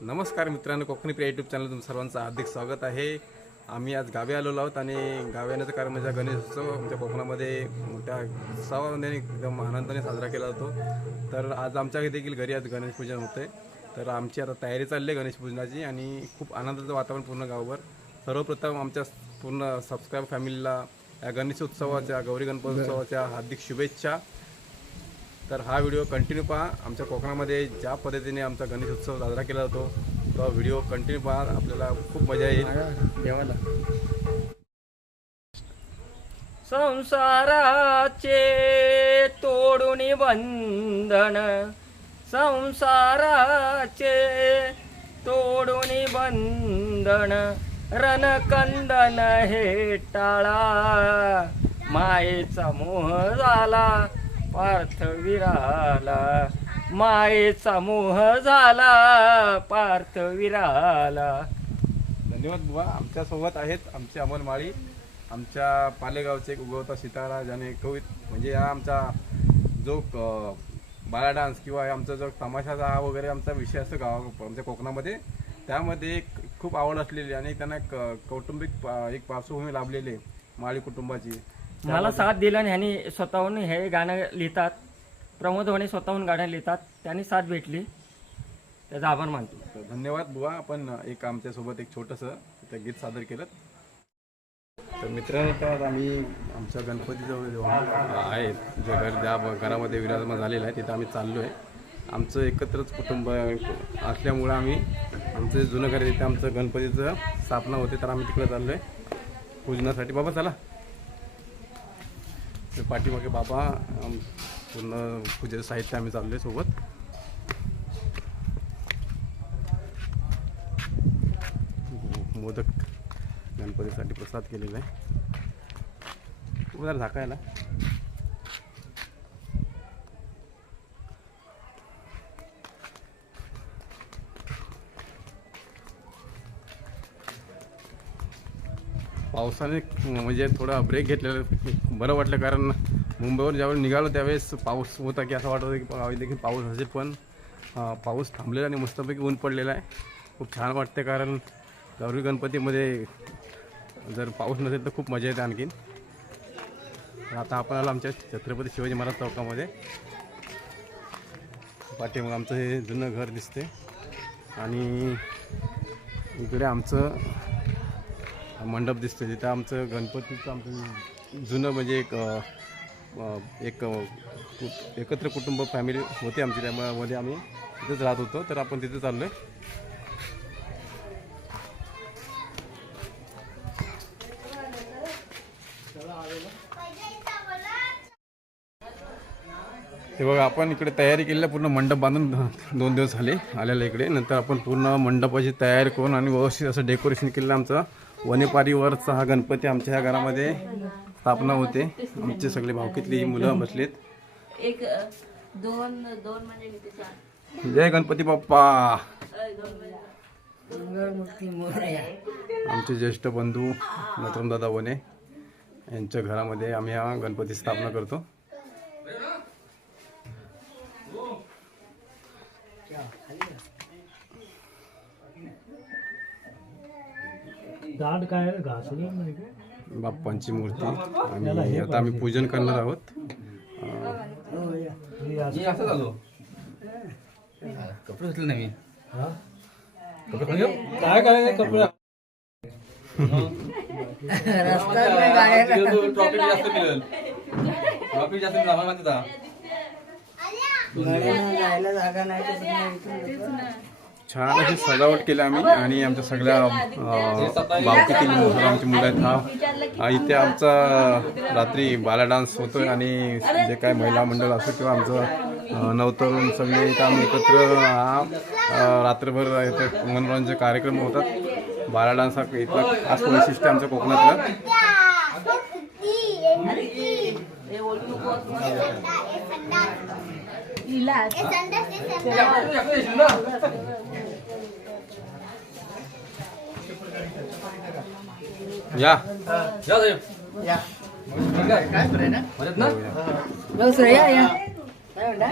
नमस्कार मित्रांनो, कोकणी प्रिय यूट्यूब चॅनल तुमचं सर्वांचं हार्दिक स्वागत आहे। आम्ही आज गावी आलेलो आहोत आणि गावी येण्याचं कारण म्हणजे गणेश उत्सव आमच्या कोकणामध्ये मोठ्या उत्साहाने एकदम आनंदाने साजरा केला जातो। तर आज आमच्या देखील घरी आज गणेश पूजन होते। तर आमची आता तयारी चालली आहे गणेश पूजनाची आणि खूप आनंदाचं वातावरण पूर्ण गावभर। सर्वप्रथम आमच्या पूर्ण सबस्क्राइब फॅमिलीला या गणेश उत्सवाच्या गौरी गणपती उत्सवाच्या हार्दिक शुभेच्छा। तर हा व्हिडिओ कंटिन्यू पहा। आमच्या कोकणामध्ये ज्या पद्धतीने आमचा गणेश उत्सव साजरा केला जातो तो व्हिडिओ कंटिन्यू पहा, आपल्याला खूप मजा येईल जेवायला। संसाराचे तोडून बंधन, संसाराचे तोडून बंधन, रणकंदन हे टाळा, मायेचा मोह झाला पार्थ विराला, मायेचा मोह झाला पार्थ विराला। धन्यवाद बुवा। आमच्या सोबत आहेत आमचे अमोल माळी, आमच्या पालेगावचे एक उगवता सितारा ज्याने कवित म्हणजे हा आमचा जो बाला डान्स किंवा आमचा जो तमाशाचा हा वगैरे आमचा विषय असतो गाव आमच्या कोकणामध्ये, त्यामध्ये खूप आवड असलेली आणि त्यांना कौटुंबिक एक पार्श्वभूमी लाभलेली माळी कुटुंबाची। मला साथ दिला आणि ह्यांनी स्वतःहून हे गाणं लिहितात, प्रमोद होणे स्वतःहून गाणं लिहितात, त्यांनी साथ भेटली, त्याचा आभार मानतो। धन्यवाद बुवा। आपण एक आमच्यासोबत एक छोटंसं ते गीत सादर केलं। तर मित्रांनो, तर आम्ही आमच्या गणपतीजवळ आहेत जे घर ज्या घरामध्ये विराजमान झालेलं आहे तिथं आम्ही चाललो आहे। आमचं एकत्रच कुटुंब असल्यामुळं आम्ही आमचं जुनं घर तिथे आमचं गणपतीचं स्थापना होते, तर आम्ही तिकडे चाललो आहे पूजनासाठी। बाबा चला, पाठीमागे बाबा पूर्ण पूजेचं साहित्य आम्ही चाललोय सोबत। मोदक गणपतीसाठी प्रसाद केलेला आहे, जरा झाकायला। पावसाने म्हणजे थोडा ब्रेक घेतलेला बरं वाटलं, कारण मुंबईवर ज्यावेळी निघालो त्यावेळेस पाऊस होता की असं वाटत होतं की गावी देखील पाऊस असेल, पण पाऊस थांबलेला आणि मस्तपैकी ऊन पडलेला आहे। खूप छान वाटते, कारण गौरी गणपतीमध्ये जर पाऊस नसेल तर खूप मजा येते आणखीन। आता आपण आलो आमच्या छत्रपती शिवाजी महाराज चौकामध्ये। पाठीमागे आमचं हे जुनं घर दिसते आणि इकडे आमचं मंडप दिसते, जिथं आमचं गणपतीचं आमचं जुनं म्हणजे एक एकत्र कुटुंब फॅमिली होती आमची, त्यामध्ये आम्ही तिथेच राहत होतो। तर आपण तिथे चाललो आहे। ते बघा, आपण इकडे तयारी केलेली पूर्ण मंडप बांधून 2 दिवस झाले आलेला इकडे। नंतर आपण पूर्ण मंडपाची तयारी करून आणि व्यवस्थित असं डेकोरेशन केलेलं आमचं वनेपारीवरचा हा गणपती आमच्या ह्या घरामध्ये स्थापना होते। आमचे सगळे भावकीतली मुलं बसलेत। एक दोन म्हणजे जय गणपती बाप्पा। आमचे ज्येष्ठ बंधू नत्रमदादा वने यांच्या घरामध्ये आम्ही हा गणपती स्थापना करतो। बाप्पांची मूर्ती आणि आता आम्ही पूजन करणार आहोत। कपडे घेतले नाही काय काय कपडे ट्रॉफी जास्त मिळेल, ट्रॉफी जास्त मिळाला माहिती का? छान अशी सजावट केली आम्ही आणि आमच्या सगळ्या भावकीतील आमची मुलं आहेत। हा इथे आमचा रात्री बाला डान्स होतोय आणि जे काय महिला मंडळ असो किंवा आमचं नवतरुण सगळे इथं आम्ही एकत्र हा रात्रभर इथं मनोरंजन कार्यक्रम होतात। बाला डान्स हा इथला खास वैशिष्ट्य आमच्या कोकणातलं। या या काय बरं ना परत ना या काय म्हणता?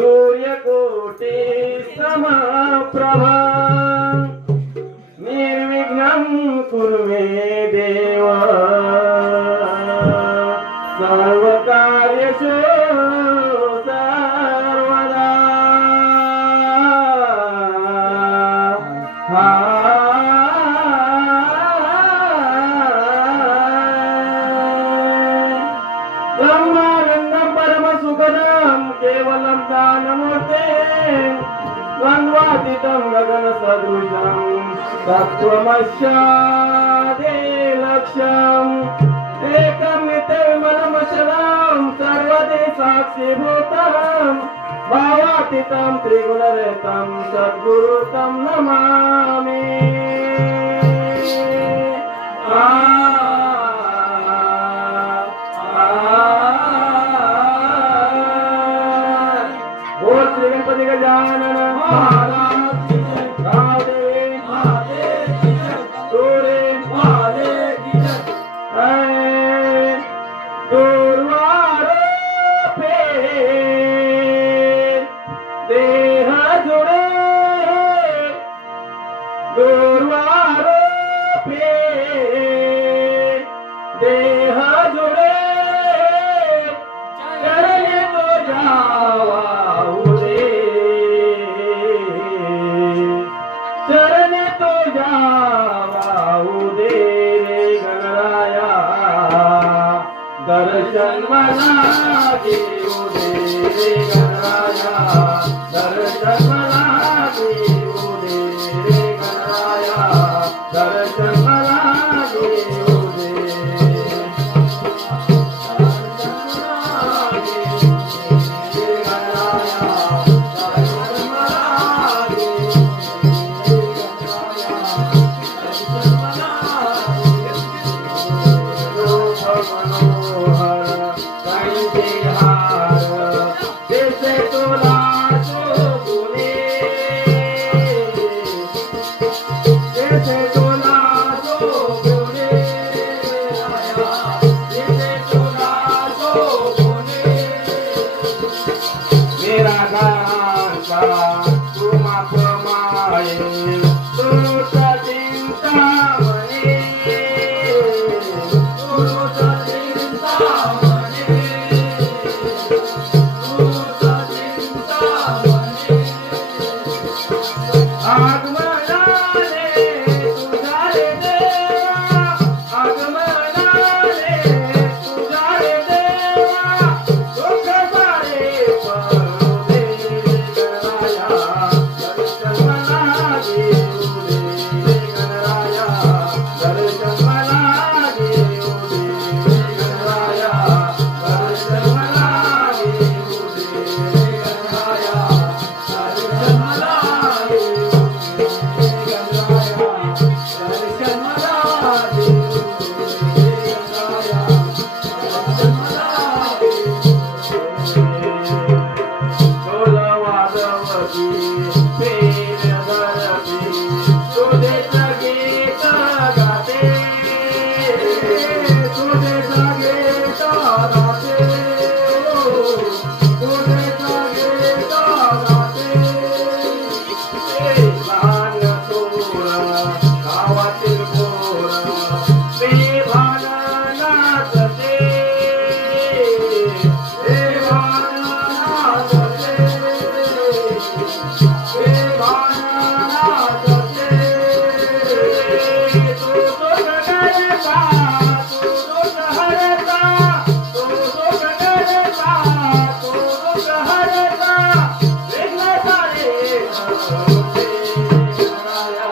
सूर्यकोटि समप्रभा निर्विघ्नं कुरु मे देव सर्वकार्येषु सर्वदा ब्रह्मानन्दं परमसुखदं केवलं ज्ञानमूर्ते द्वन्द्वातीतं गगनसदृशं तत्त्वमस्यादि लक्ष्यम् एकं नित्यविमलमचलं सर्वदि साक्षीभूतं भावातीतं त्रिगुणरहितं सद्गुरुं नमामि। बोल श्री गणपति गजानन महाराज की जय। राधे सूर्य महादेव की जय। दुर्वारोपे देह जुड़े दुर्वारोपे देह जुड़े करने तो जावा चरण तो जावाऊ दे गणराया दर्शन मला देऊ दे गणराया दर्शन मला देऊ दे गणराया दर्शन मला देऊ दे प्रेम भरते तुझेच गीत गाते तुझेच गीत गाते तुझेच गीत गाते भान तोरा गावातील पोरा भान नाचते भान नाचते भान नाचते तू सुख करता तू सुख हरता तू सुख करता तू सुख हरता विघ्न सारे हरते गणराया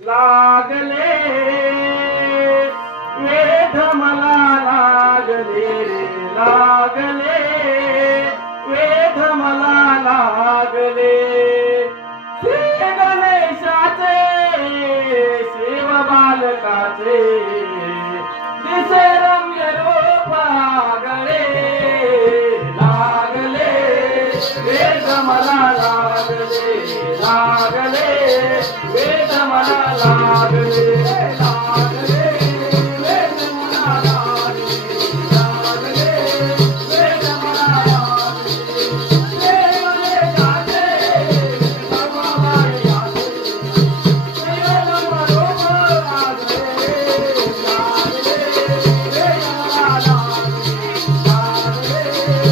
लागले वेध मला लागले रे लागले वेध मला लागले श्री गणेशाचे शिव बालकाचे दिसे रम्य रूप आगळे लागले वेद मला लागले लागले वेद मला लागले लागले वेद मला लागले लागले वेद मला लागले देवले जाते भगवान याते देव रूप लागले लागले वेद मला लागले लागले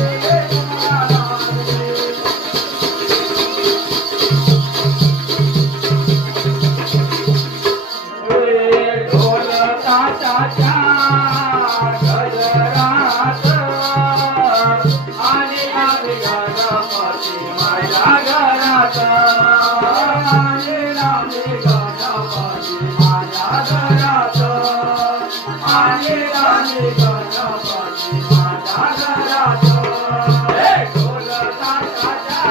वेद मला लागले ढोल ताशाच्या गजरात आणि आम्ही गणपती माझ्या घरात आणि आम्ही गणपती माझ्या घरात आणि आम्ही गणपती माझ्या घरात ढोल ताशाच्या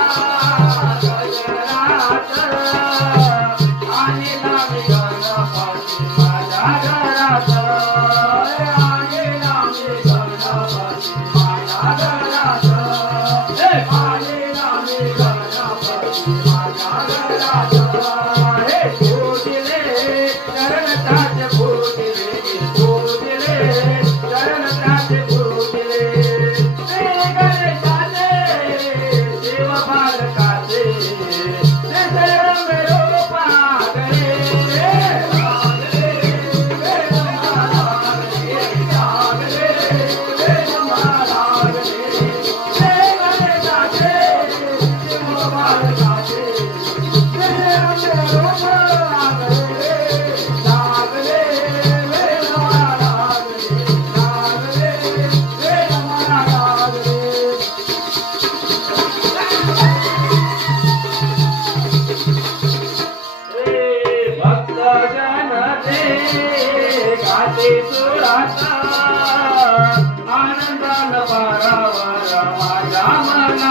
गजरात आणि आम्ही गणपती माझ्या घरात आणि आम्ही गणपती माझ्या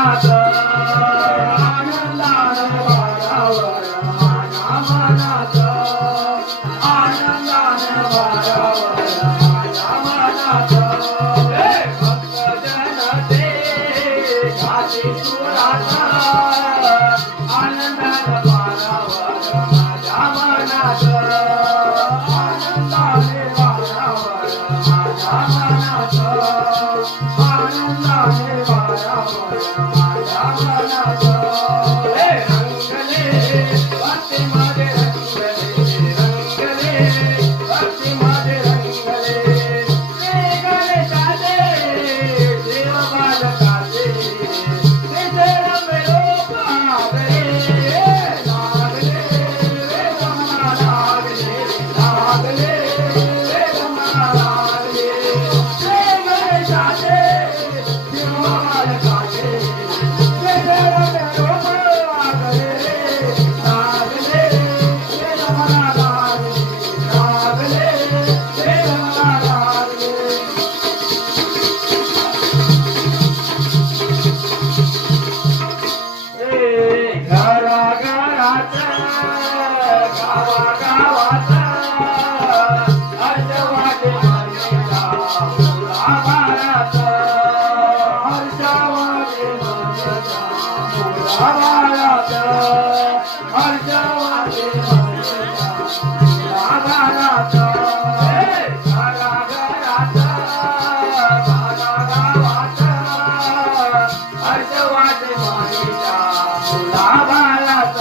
मनात आनंदाने वारावर माझ्या मनात आनंदाने वारावर माझ्या मनात हे भक्त जनते गाती सुराचा आनंदाने वारावर माझ्या मनात आनंदाने वारावर माझ्या मनात आनंदाने वारावर माझ्या मनात हे रंगले भक्तीमध्ये रंगले भक्तीमध्ये रंगले श्री गणेशाचे देव बालकाचे श्री रंगले लागले लागले लागले लागले लागले श्री गणेशाचे देव बालकाचे श्री रंगले लागले लागले घराघरात गावागावात हर्षवाटे म्हणेला मुलाबाळात हर्षवाटे म्हणेला मुलाबाळात हर्षवाटे म्हणेला मुलाबाळात घराघरात गावागावात हर्षवाटे म्हणेला मुलाबाळात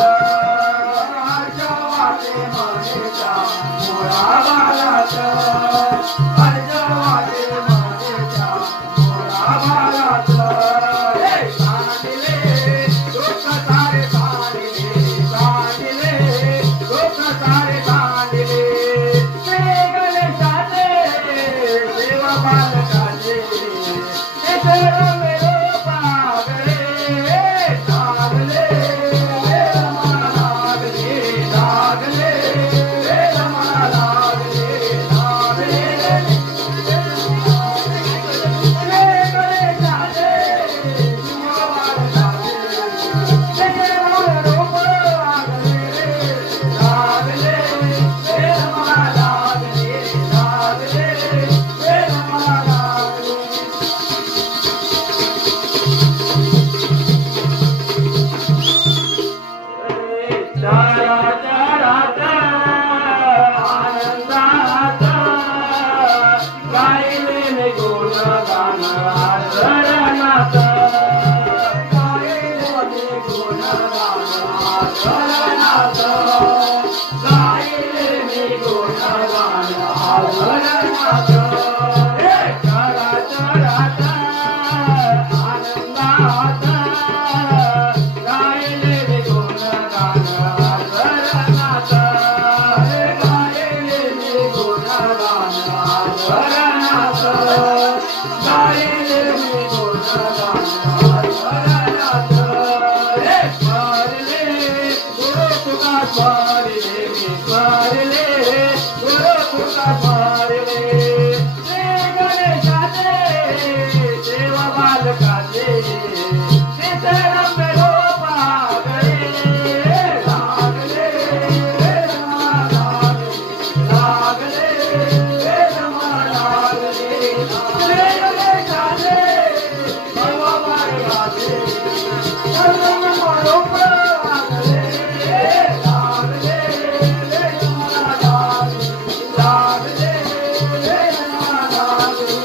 हर्षवाटे म्हणेला मुलाबाळात हर्षवाटे म्हणेला मुलाबाळात हे सांडिले दुःख सारे सांडिले सांडिले दुःख सारे सांडिले श्री गणेशाचे देव बालकाचे ते रंगले पागले लागले लागले लागले लागले आनंदात गायले मी गुण गान आचरणात गायले मी गुण गान आचरणात गायले मी गुण गान आचरणात हे चराचरात आनंदात गायले मी गुण गान आचरणात हे गायले मी गुण गान आचरणात गायले मी गुण गान आचरणात हे स्मरले गुरु तुका स्मरले मी स्मरले गुरु तुका स्मरले श्री गणेशाचे देव बालकाचे श्री रंगले पागले लागले लागले लागले श्री गणेशाचे देव बालकाचे रंगले लागले लागले लागले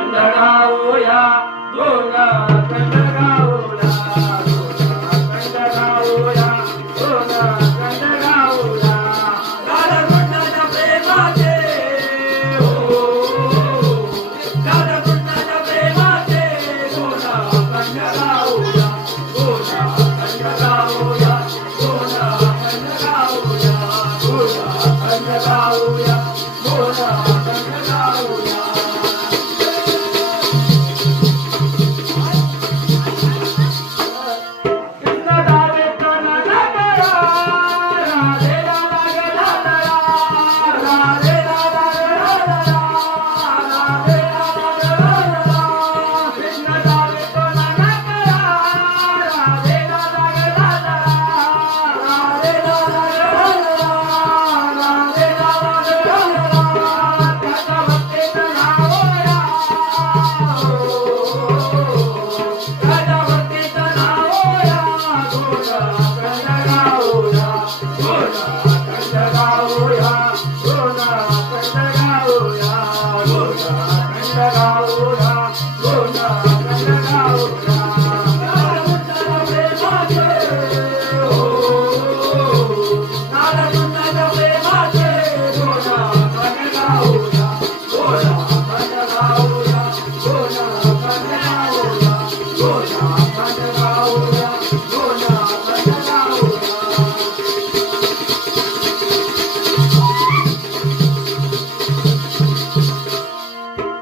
खंड गाऊया दोन खंड गाऊया खंड गाऊया दोन खंड गाऊया राधाकृष्णाच्या प्रेमाचे हो राधाकृष्णाच्या प्रेमाचे दोन खंड गाऊया दोन खंड गाऊया दोन खंड गाऊया दोन खंड गाऊया दोन खंड गाऊया कृष्ण दावे कना लागला राधे लागला राधे लागला राधे लागला कृष्ण दावे कना लागला राधे लागला राधे लागला राधे लागला त्याचा भक्तीचा नावया राजा भक्तीचा नावया गोरा खंड गाऊया गोरा खंड गाऊया गोरा खंड गाऊया गोरा खंड गाऊया गोरा खंड गाऊया नारदुंडाच्या प्रेमाचे हो नारदुंडाच्या प्रेमाचे गोरा खंड गाऊया गोरा खंड गाऊया गोरा खंड गाऊया गोरा खंड गाऊया गोरा खंड गाऊया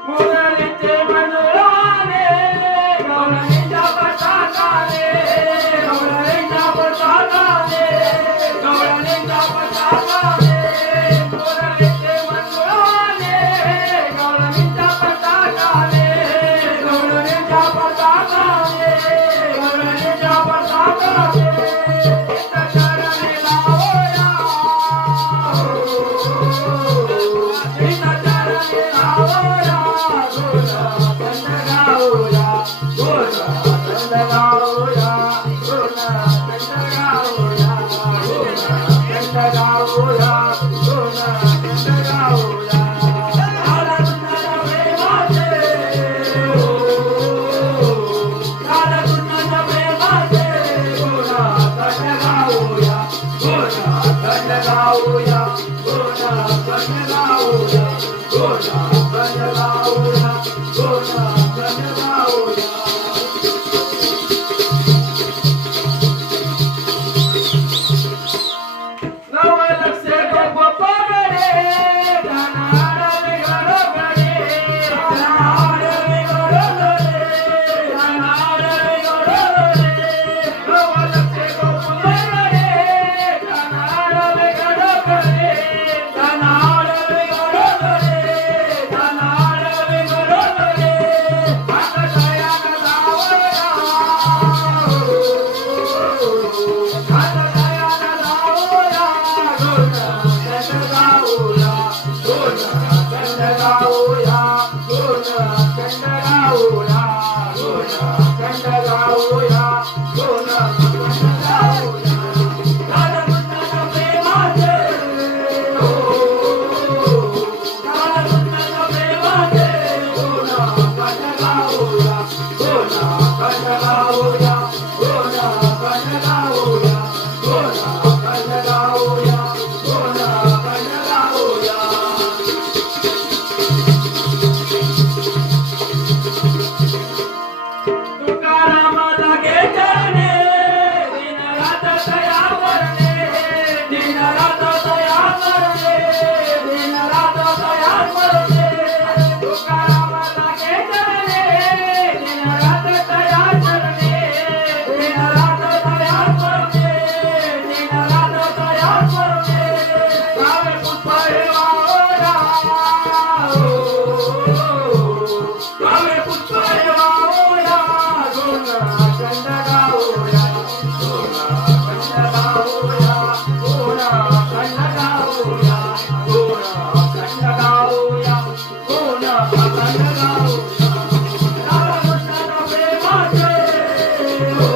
मुरलीचे मनोराने गौरणीच्या पताकाने गौरणीच्या पताकाने गौरणीच्या पताकाने मुरलीचे मनोराने गौरणीच्या पताकाने गौरणीच्या पताकाने गौरणीच्या पताकाने चरणी लावया कृष्ण चरणी लावया गोरा खंड गाऊया गोरा खंड गाऊया गोरा खंड गाऊया गोरा खंड गाऊया गोरा खंड गाऊया राधाकृष्णाच्या प्रेमाचे हो राधाकृष्णाच्या प्रेमाचे गोरा खंड गाऊया गोरा खंड गाऊया गोरा खंड गाऊया गोरा खंड गाऊया गोरा खंड गाऊया नवलक्षे गोपगडे धनाडवे गडगडे धनाडवे गडगडे धनाडवे गडगडे नवलक्षे गोपगडे धनाडवे गडगडे धनाडवे गडगडे धनाडवे गडगडे आता दयान लावया आता दयान लावया गोरा खंड गाऊया गोरा खंड गाऊया गोरा खंड गाऊया गोरा खंड गाऊया गोरा खंड गाऊया राधाकृष्णाच्या प्रेमाचे हो राधाकृष्णाच्या प्रेमाचे गोरा खंड गाऊया गोरा खंड गाऊया गोरा खंड गाऊया गोरा खंड गाऊया गोरा खंड गाऊया तुकाराम लागे चरणे दिन रात दया करणे दिन रात दया करणे दिन रात दया करणे तुकाराम लागे चरणे दिन रात दया करणे दिन रात दया करणे दिन रात दया करणे गावे पुष्पळे वावरा गावे पुष्पळे वावरा गोरा खंड गाऊया गोरा खंड गाऊया गोरा खंड गाऊया गोरा खंड गाऊया गोरा खंड गाऊया राधाकृष्णाच्या प्रेमाचे हो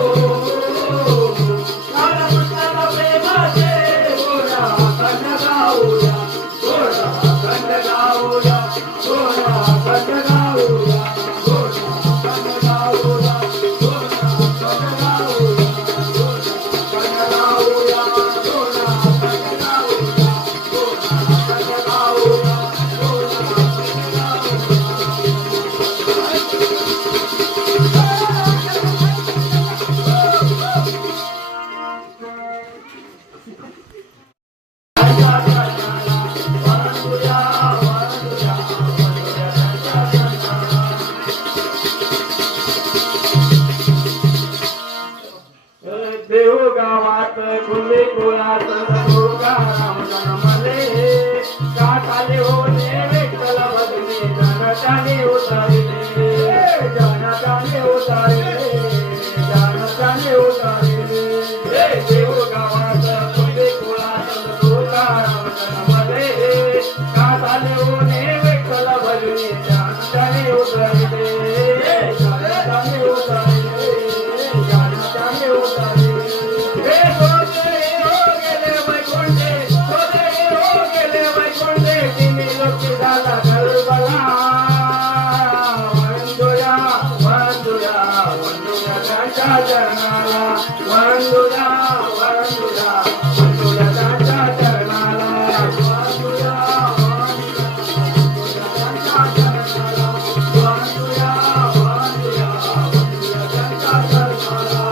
राधाकृष्णाच्या प्रेमाचे गोरा खंड गाऊया गोरा खंड गाऊया गोरा खंड गाऊया झाले होणे विठ्ठल भजनी त्याने उतरले त्याने उतरले त्याने उतरले हे सोदरे हो गेले वैकुंठे सोदरे हो गेले वैकुंठे तिन्ही लोकी झाला गलबला वंदुया वंदुया वंदुया त्यांच्या चरणाला वंदुया वंदुया वंदुया त्यांच्या चरणाला वंदुया वंदुया त्यांच्या चरणाला वंदुया वंदुया वंदुया त्यांच्या चरणाला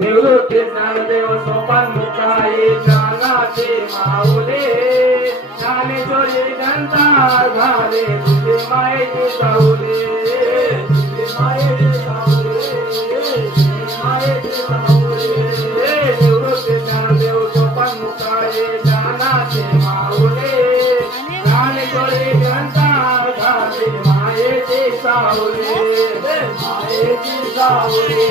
निवृत्ती ज्ञानदेव सोपान मुखाई ज्ञानाचे माऊले ज्ञानेश्वरी जनता झाले तुझे मायेचे साऊले तुझे मायेचे साऊले तुझे मायेचे साऊले निवृत्ती ज्ञानदेव सोपान मुखाई ज्ञानाचे माऊले ज्ञानेश्वरी जनता झाले मायेचे साऊले मायेचे साऊले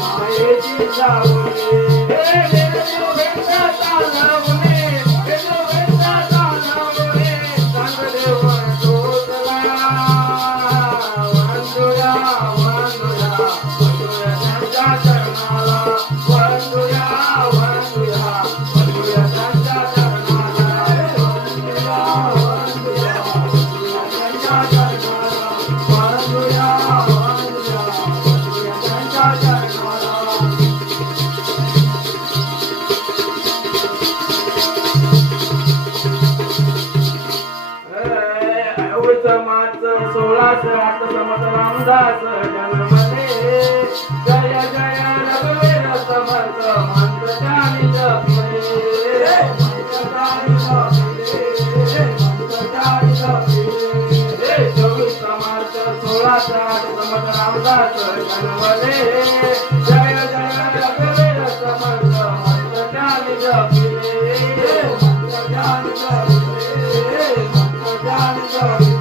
मायेची सावली हे देव भेटा चालवणे हे देव भेटा चालवणे चांगदेव तोतला वंदुया वंदुया वंदुया त्यांच्या चरणाला वंदुया वंदुया वंदुया त्यांच्या चरणाला वंदुया वंदुया वंदुया त्यांच्या चरणाला वंदुया वंदुया वंदुया त्यांच्या चरणाला माच 16 समत रामदास जन्मले जय जय रघुवीर समर्थ मंत्र जानी जपले मंत्र जानी जपले मंत्र जानी जपले 24 मार्च 16 समत रामदास जन्मले जय जय रघुवीर समर्थ मंत्र जानी जपले मंत्र जानी जपले मंत्र जानी जपले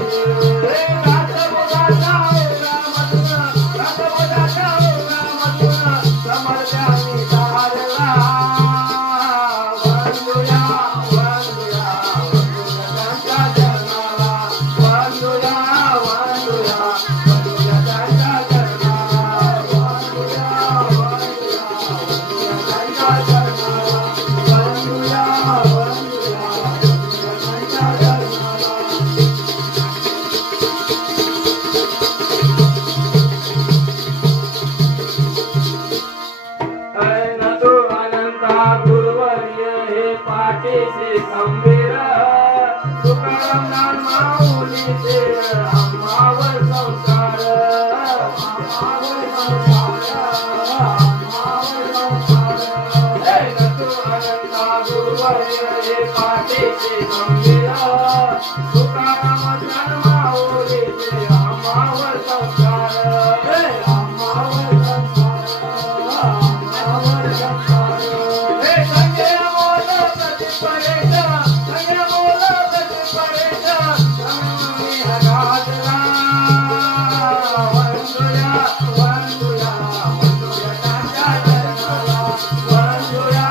गंभीर तुकाराम ज्ञान माऊलीचे आम्हावर संस्कार आम्हावर संस्कार हे नटू अनंता गुरुवर्य हे पाठीचे गंभीर तुकाराम ज्ञान माऊलीचे आम्हावर संस्कार हे आम्हावर संस्कार आम्हावर संस्कार हे संगे मोल प्रतिपरेचा संगे मोल प्रतिपरेचा संगी हगातला वंदुया वंदुया वंदुया त्यांच्या चरणाला वंदुया